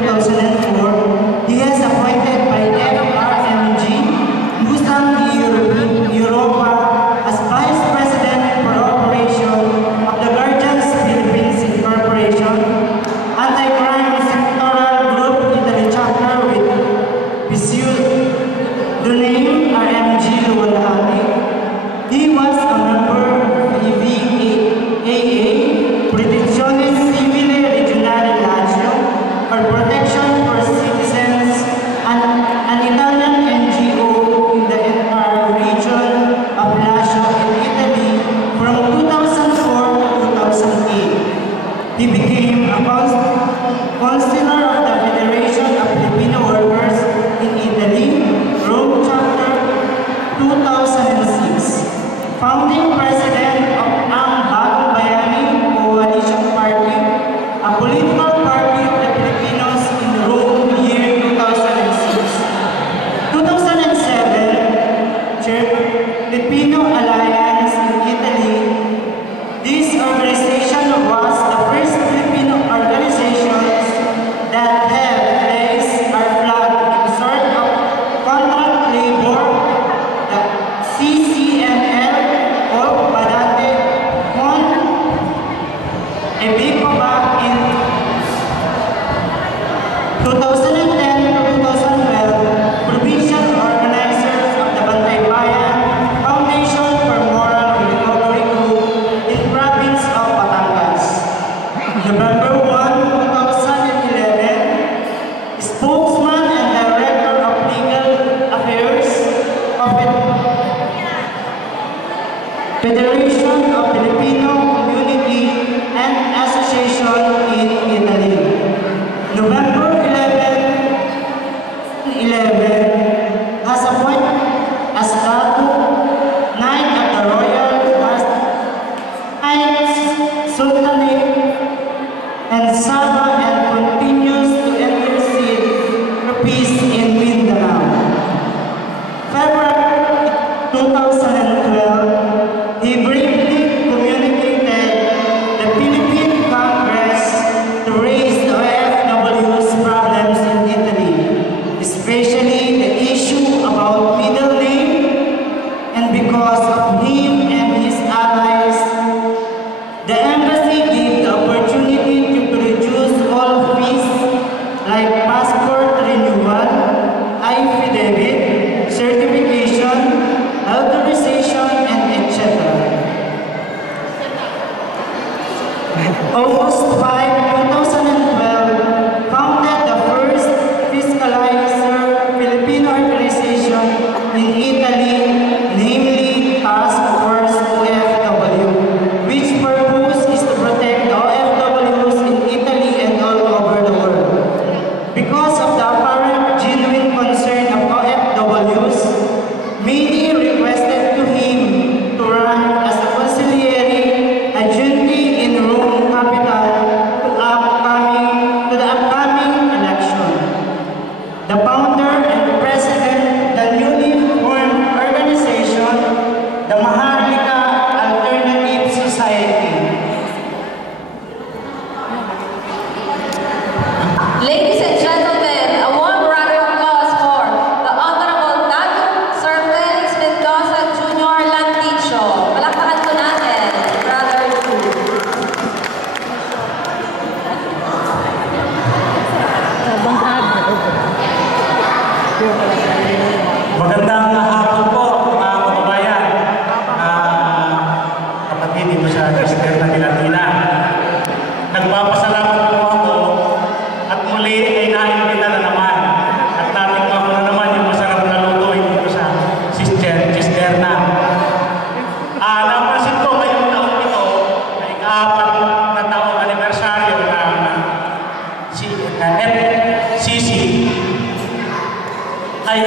2004, he has appointed by FRMG Musang Europa as Vice President for Operation of the Guardians Philippines Incorporation, Anti-Crime Sectoral Group Italy Chapter with the name RMG Luwalhati. He was a member of EVAA, Protezione Civile Regionale Lazio, for protection for citizens, an Italian NGO in the entire region of Lazio in Italy from 2004 to 2008. He became a councillor of the Federation of Filipino Workers in Italy, Rome Chapter 2006. Founding President of Ang Bagong Bayani Coalition Party, a political party of the Filipinos in Rome, year 2006. 2007, Filipino Alliance in Italy. This organization was the first Filipino organization that have placed our flag in sort of contract labor, the CCML, or Badate Mon Ebicoba in 2010 to 2012, provincial organizers of the Bantay-Bayan Foundation for Moral Recovery Group in province of Batangas. November 1, 2011, spokesman and director of legal affairs of the Federation of Filipino Community and Association in Italy. November 11 has appointed as Datu Knight of the Royal Heights Sultanate and Sabah and continues to intercede for peace in Mindanao. February 2012, he briefly communicated the Philippine Congress to raise the OFW's problems in Italy, especially the issue about middle name, and because of him and his allies, the embassy gave the opportunity to produce all fees like passport renewal, affidavit, certification, authorization, and etc. August 5, 2012, founded the first fiscalizer Filipino organization in Italy, namely Task Force OFW, which purpose is to protect the OFWs in Italy and all over the world. Because of the apparent genuine concern of OFWs, many requested to him to run as a consigliere adjunti in Rome capital to the upcoming election. The founder and president of the newly formed organization, the Maharlika Alternative Society. Ladies and gentlemen, a warm round of applause for the Honorable Datu Sir Felix Mendoza Jr. Lanticho. Palakpakan po natin, Brother Ju. Magandang hapon po, mga kababayan. Kapatid dito sa District na Latina. Nagpapasalamat po ako at muli ay naimbita na naman. At natin ako na naman yung masarap na lutuin dito sa Cisterna. Napansin ko ngayong taon ito na ika-4 na taong anibersaryo ng FCC ay